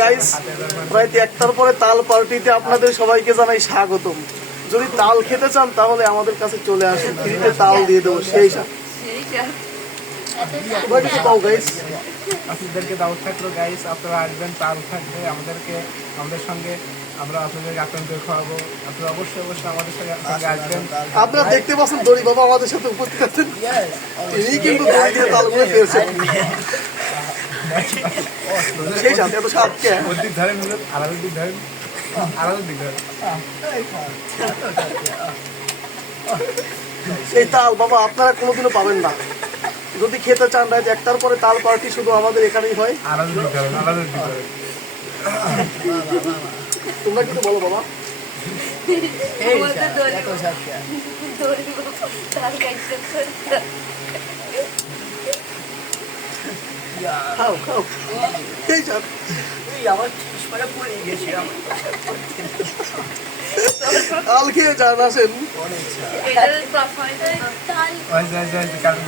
Guys, প্রায় একটার পরে তাল পার্টিতে আপনাদের সবাইকে জানাই স্বাগতম। যদি তাল খেতে চান তাহলে আমাদের কাছে চলে আসুন, ফ্রিতে তাল দিয়ে দেবো সেই সাথে। তোমরা কিছু পাও গাইস? আপনাদেরকে দাওয়াত থাকলো গাইস, আপনারা আসবেন, তাল থাকবে আমাদের সঙ্গে, আমরা আপনাদেরকে আপনাদের খাওয়াবো। আপনারা অবশ্যই আমাদের সঙ্গে আসবেন। আপনারা দেখতে পাচ্ছেন দড়ি বাবা আমাদের সাথে উপস্থিত আছেন, তিনি কিন্তু দড়ি দিয়ে তালগুলো খেয়েছেন সেই সাথে। এত স্বাদ কে? ওর দিক ধরেন, আলাদা দিক ধরেন, আলাদা দিক ধরেন। এই তাল বাবা আপনারা কোনোদিনও পাবেন না। যদি খেতে চান রাত একটার পরে তাল পার্টি শুধু আমাদের এখানেই হয়। আলাদা দিক ধরেন, আলাদা দিক ধরেন। তোমরা কিন্তু বলো বাবা। খাও খাও এই স্বাদ। তাল খেয়ে যান আসেন। ওই যে কারণ